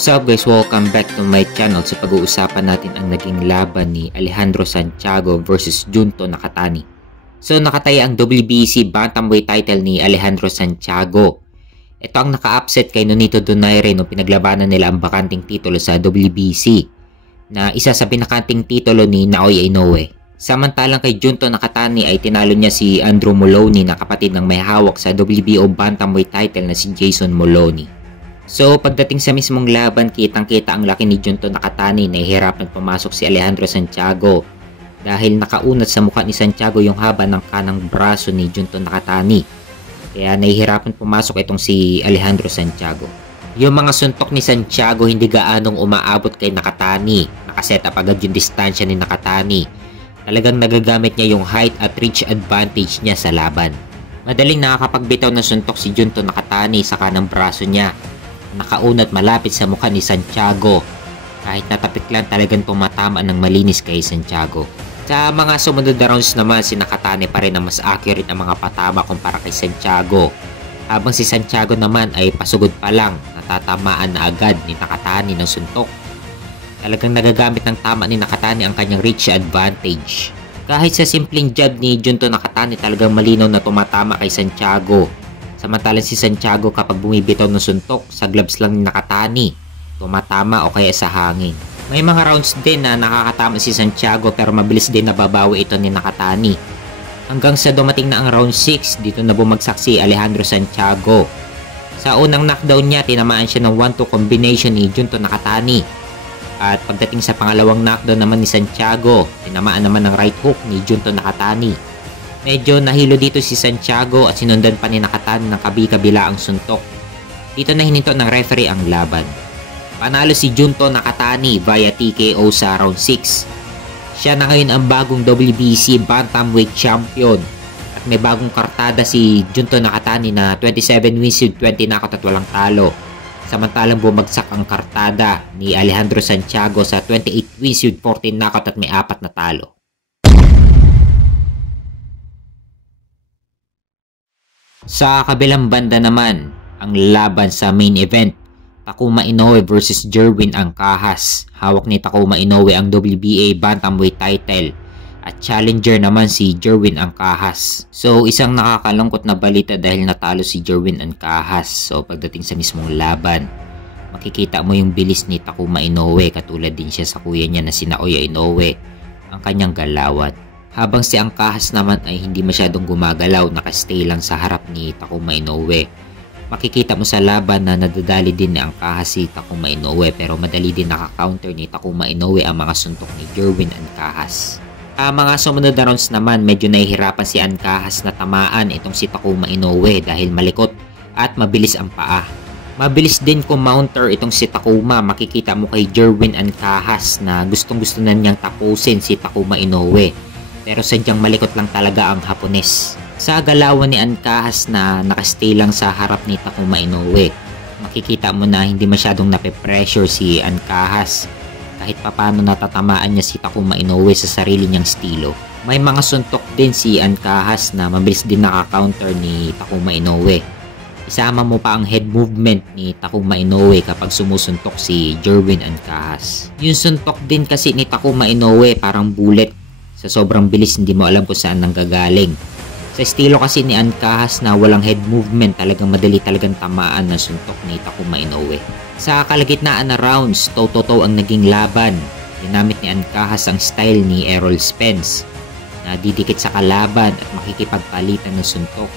What's up guys, welcome back to my channel. So pag-uusapan natin ang naging laban ni Alejandro Santiago versus Junto Nakatani. So nakataya ang WBC Bantamweight title ni Alejandro Santiago. Ito ang naka-upset kay Nonito Donaire nung pinaglabanan nila ang bakanting titulo sa WBC na isa sa pinakanting titulo ni Naoya Inoue. Samantalang kay Junto Nakatani ay tinalo niya si Andrew Moloney na kapatid ng may hawak sa WBO Bantamweight title na si Jason Moloney. So pagdating sa mismong laban, kitang-kita ang laki ni Junto Nakatani na hihirapan pumasok si Alejandro Santiago dahil nakaunat sa mukha ni Santiago yung haba ng kanang braso ni Junto Nakatani. Kaya nahihirapan pumasok itong si Alejandro Santiago. Yung mga suntok ni Santiago hindi gaanong umaabot kay Nakatani. Nakaset up agad yung distansya ni Nakatani. Talagang nagagamit niya yung height at reach advantage niya sa laban. Madaling nakakapagbitaw ng suntok si Junto Nakatani sa kanang braso niya. Nakaunat malapit sa mukha ni Santiago. Kahit natapik lang talagang tumatama ng malinis kay Santiago. Sa mga sumunod na rounds naman, si Nakatani pa rin ang mas accurate ng mga patama kumpara kay Santiago. Habang si Santiago naman ay pasugod pa lang, natatamaan na agad ni Nakatani ng suntok. Talagang nagagamit ng tama ni Nakatani ang kanyang reach advantage. Kahit sa simpleng jab ni Junto Nakatani, talagang malinaw na tumatama kay Santiago. Samantalang si Santiago kapag bumibitaw ng suntok, sa gloves lang ni Nakatani, tumatama o kaya sa hangin. May mga rounds din na nakakatama si Santiago pero mabilis din nababawi ito ni Nakatani. Hanggang sa dumating na ang round 6, dito na bumagsak si Alejandro Santiago. Sa unang knockdown niya, tinamaan siya ng 1-2 combination ni Junto Nakatani. At pagdating sa pangalawang knockdown naman ni Santiago, tinamaan naman ng right hook ni Junto Nakatani. Medyo nahilo dito si Santiago at sinundan pa ni Nakatani ng kabi-kabila ang suntok. Dito na hininto ng referee ang laban. Panalo si Junto Nakatani via TKO sa round 6. Siya na ngayon ang bagong WBC Bantamweight Champion. At may bagong kartada si Junto Nakatani na 27 wins with 20 knockout at walang talo. Samantalang bumagsak ang kartada ni Alejandro Santiago sa 28 wins with 14 knockout at may 4 na talo. Sa kabilang banda naman, ang laban sa main event, Takuma Inoue versus Jerwin Ancajas. Hawak ni Takuma Inoue ang WBA Bantamweight title at challenger naman si Jerwin Ancajas. So isang nakakalungkot na balita dahil natalo si Jerwin Ancajas. So pagdating sa mismong laban, makikita mo yung bilis ni Takuma Inoue, katulad din siya sa kuya niya na si Naoya Inoue, ang kanyang galawat. Habang si Ancajas naman ay hindi masyadong gumagalaw, nakastay lang sa harap ni Takuma Inoue. Makikita mo sa laban na nadadali din ni Ancajas si Takuma Inoue pero madali din naka-counter ni Takuma Inoue ang mga suntok ni Jerwin Ancajas. Mga sumunod na rounds naman, medyo nahihirapan si Ancajas na tamaan itong si Takuma Inoue dahil malikot at mabilis ang paa. Mabilis din kumounter itong si Takuma. Makikita mo kay Jerwin Ancajas na gustong-gusto na niyang tapusin si Takuma Inoue. Pero sadyang malikot lang talaga ang Hapones. Sa galawan ni Ancajas na nakastay lang sa harap ni Takuma Inoue, makikita mo na hindi masyadong nape-pressure si Ancajas. Kahit papano natatamaan niya si Takuma Inoue sa sarili niyang estilo. May mga suntok din si Ancajas na mabilis din naka-counter ni Takuma Inoue. Isama mo pa ang head movement ni Takuma Inoue kapag sumusuntok si Jerwin Ancajas. Yung suntok din kasi ni Takuma Inoue parang bullet. Sa sobrang bilis, hindi mo alam kung saan nanggagaling. Sa estilo kasi ni Ancajas na walang head movement, talagang madali talagang tamaan ng suntok ni Takuma Inoue. Sa kalagitnaan na rounds, toe-to-toe ang naging laban. Ginamit ni Ancajas ang style ni Errol Spence na didikit sa kalaban at makikipagpalitan ng suntok.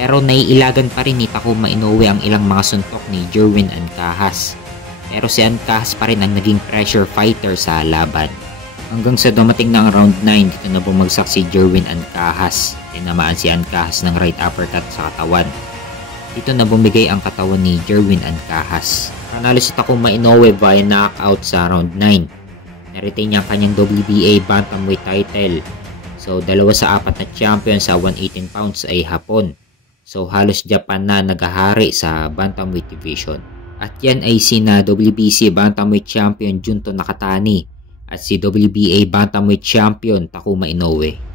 Pero naiilagan pa rin ni Takuma Inoue ang ilang mga suntok ni Jerwin Ancajas. Pero si Ancajas pa rin ang naging pressure fighter sa laban. Hanggang sa dumating na ang round 9, dito na bumagsak si Jerwin Ancajas. Tinamaan si Ancajas ng right uppercut sa katawan. Dito na bumigay ang katawan ni Jerwin Ancajas. Panalo si Takuma Inoue via knockout sa round 9. Naretain niya ang kanyang WBA Bantamweight title. So 2 sa 4 na champion sa 118 pounds ay Hapon. So halos Japan na nagahari sa Bantamweight division. At yan ay sina WBC Bantamweight champion Junto Nakatani at si WBA Bantamweight champion Takuma Inoue.